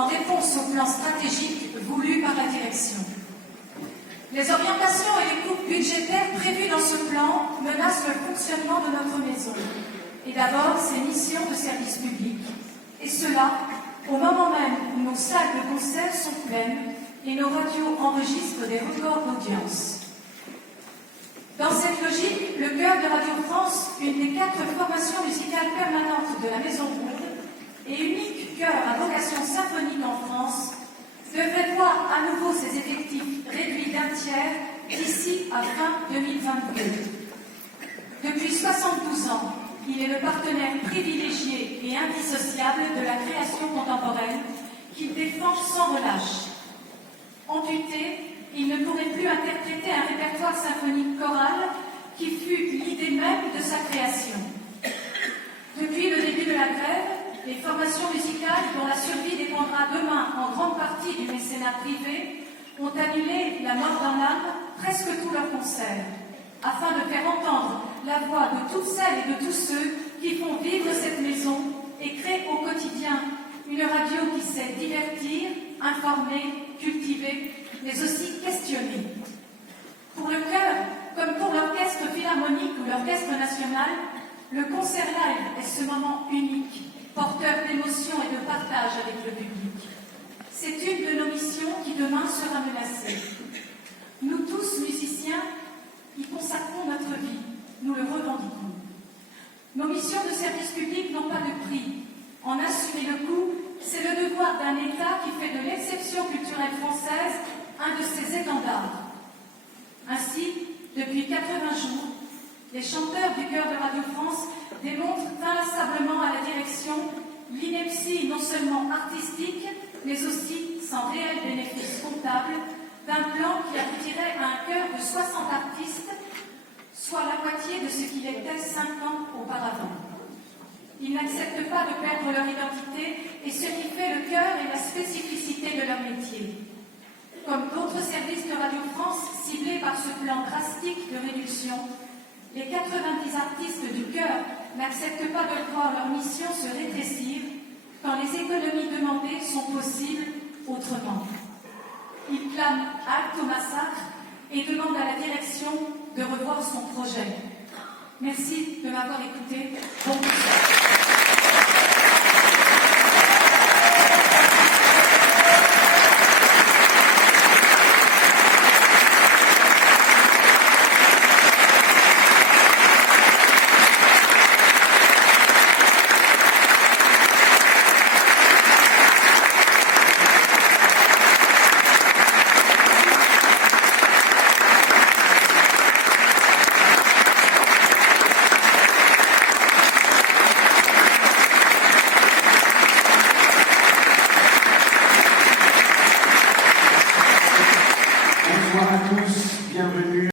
en réponse au plan stratégique voulu par la direction. Les orientations et les coupes budgétaires prévues dans ce plan menacent le fonctionnement de notre maison, et d'abord ses missions de service public. Et cela, au moment même où nos salles de concert sont pleines et nos radios enregistrent des records d'audience. Dans cette logique, le chœur de Radio France, une des 4 formations musicales permanentes de la Maison Ronde et unique chœur à vocation symphonique en France, devrait voir à nouveau ses effectifs réduits d'1 tiers d'ici à fin 2022. Depuis 72 ans, il est le partenaire privilégié et indissociable de la création contemporaine qu'il défend sans relâche. Amputé, il ne pourrait plus interpréter un répertoire symphonique choral qui fut l'idée même de sa création. Depuis le début de la grève, les formations musicales dont la survie dépendra demain en grande partie du mécénat privé ont annulé la mort dans l'âme presque tous leurs concerts, afin de faire entendre la voix de toutes celles et de tous ceux qui font vivre cette maison et créent au quotidien une radio qui sait divertir, informer, cultiver, mais aussi questionner. Pour le chœur, comme pour l'orchestre philharmonique ou l'orchestre national, le concert live est ce moment unique, porteur d'émotion et de partage avec le public. C'est une de nos missions qui demain sera menacée. Nous tous, musiciens, y consacrons notre vie, nous le revendiquons. Nos missions de service public n'ont pas de prix. En assumer le coût, c'est le devoir d'un État qui fait de l'exception culturelle française un de ses étendards. Ainsi, depuis 80 jours, les chanteurs du chœur de Radio France démontrent inlassablement à la direction l'ineptie non seulement artistique, mais aussi sans réel bénéfice comptable, d'un plan qui aboutirait à un chœur de 60 artistes, soit la moitié de ce qu'il était 5 ans auparavant. Ils n'acceptent pas de perdre leur identité et ce qui fait le chœur et la spécificité de leur métier. Comme d'autres services de Radio France ciblés par ce plan drastique de réduction, les 90 artistes du chœur n'acceptent pas de voir leur mission se rétrécir quand les économies demandées sont possibles autrement. Ils clament halte au massacre et demandent à la direction de revoir son projet. Merci de m'avoir écouté. Bon concert.